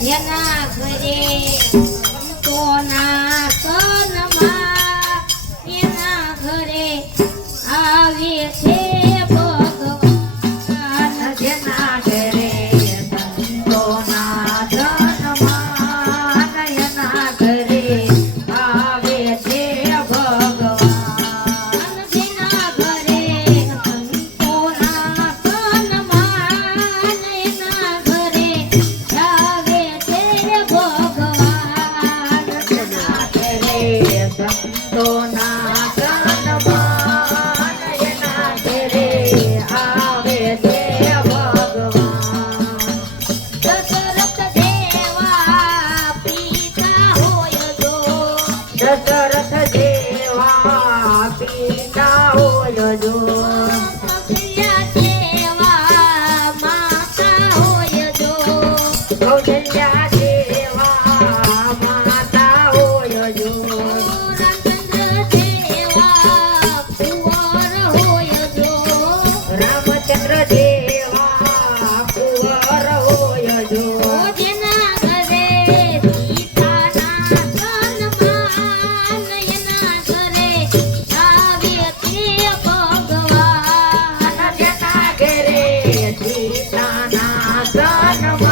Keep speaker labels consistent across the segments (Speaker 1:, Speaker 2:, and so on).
Speaker 1: 天呐快点
Speaker 2: Ataca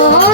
Speaker 1: Oh.